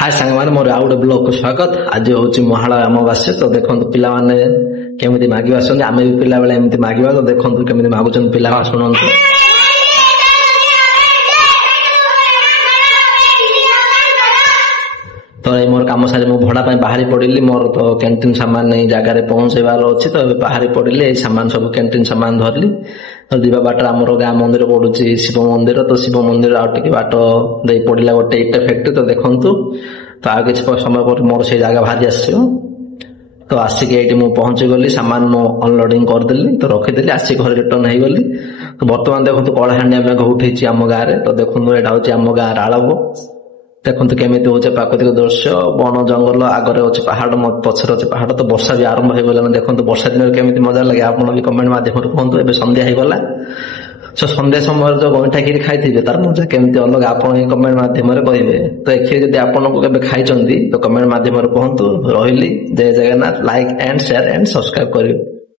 हाय सांगमाने मोर आउ गोटे ब्लॉग को स्वागत। आज हूँ महालय अमावास्या। तो देखो पिलाने केमी मागिब आसते आम भी पिला बेले एमती मागिबा। तो देखो केमी मागुन पिला शुणु। तो ये मोर कम सारी भड़ा बाहरी पड़ी मोर तो कैंटीन सामान नहीं जगार पहुंचार अच्छी। तो बाहरी पड़ी सामान सब कैंटीन सामान धरली। तो दिवा बाट आम गाँ मंदिर पड़ुची शिव मंदिर। तो शिव मंदिर आगे बाट दे पड़ा गोटे इटा फैक्ट्री। तो देखु तो आगे किसी समय पर मोर से जगह बाहरी आस। तो आसिक ये पहुंची गली सामान मो अनलोडिंग करदेली। तो रखीदेली आसिक घर रिटर्न हो गली। तो बर्तमान देखो कलाहांडी मेघ उठे आम गाँव में। तो देखो यहाँ हूँ आम गाँव आलव। देखो केमी हो प्राकृतिक दृश्य वन जंगल आगे अच्छे पहाड़ पछर अच्छे पहाड़। तो वर्षा भी आरंभ हो गला। देखो वर्षा दिन केमी मजा लगे आप भी कमेंट माध्यम कहतु। ए संध्या हो गला सो संध्या समय जो गईठा खीर खाई तार मजा केमी अलग आप कमेंट माध्यम कहे। तो एक्चुअली जब आपको खाई तो कमेंट माध्यम कहतु। रही जय Jagannath. Like and share and subscribe करें।